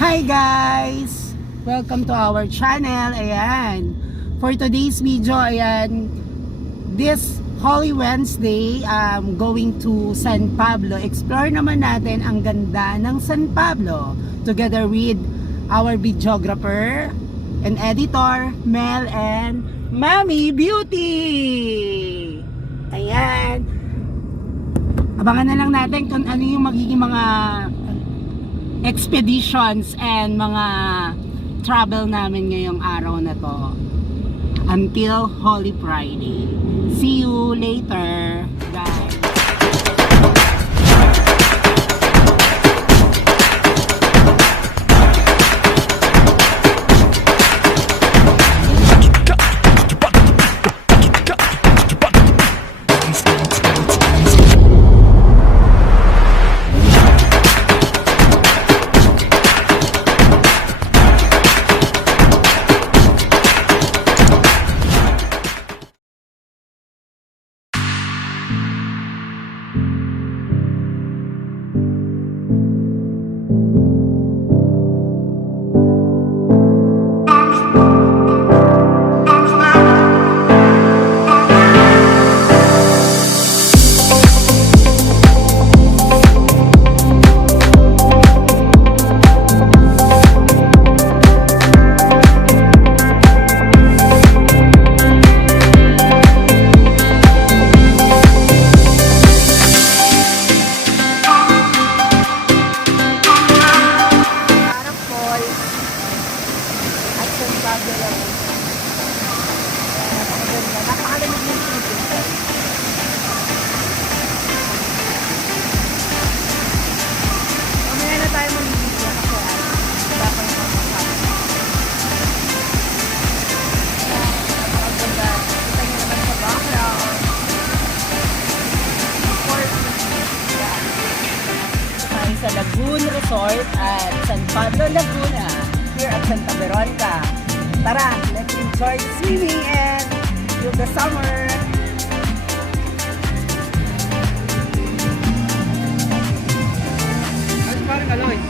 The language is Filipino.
Hi guys! Welcome to our channel. Ayan. For today's video, ayan, this Holy Wednesday, going to San Pablo. Explore naman natin ang ganda ng San Pablo together with our videographer and editor, Mel and Mami Beauty. Ayan. Abangan na lang natin kung ano yung magiging mga expeditions and mga travel namin ngayong araw na to until Holy Friday. See you later, guys. Sa Laguna Resort at San Pablo, Laguna, here at Santa Veronica. Tara, let's enjoy the swimming and feel the summer. Ay, parang aloy.